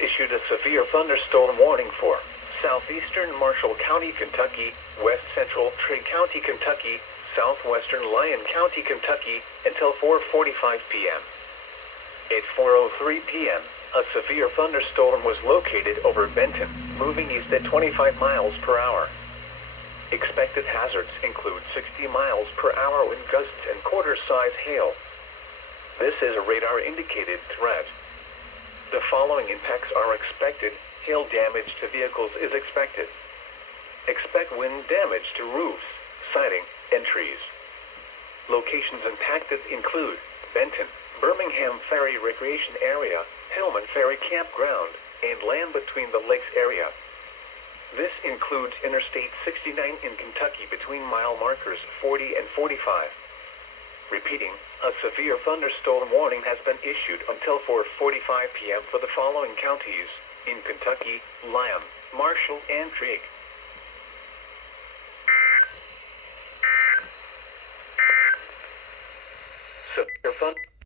issued a severe thunderstorm warning for southeastern Marshall County, Kentucky, west central Trigg County, Kentucky, southwestern Lyon County, Kentucky, until 4:45 p.m. At 4:03 p.m., a severe thunderstorm was located over Benton, moving east at 25 miles per hour. Expected hazards include 60 miles per hour wind gusts and quarter-size hail. This is a radar-indicated threat. The following impacts are expected. Hail damage to vehicles is expected. Expect wind damage to roofs, siding, and trees. Locations impacted include Benton, Birmingham Ferry Recreation Area, Hillman Ferry Campground, and land between the lakes area. This includes Interstate 69 in Kentucky between mile markers 40 and 45. Repeating, a severe thunderstorm warning has been issued until 4:45 p.m. for the following counties in Kentucky: Lyon, Marshall, and Trigg. Severe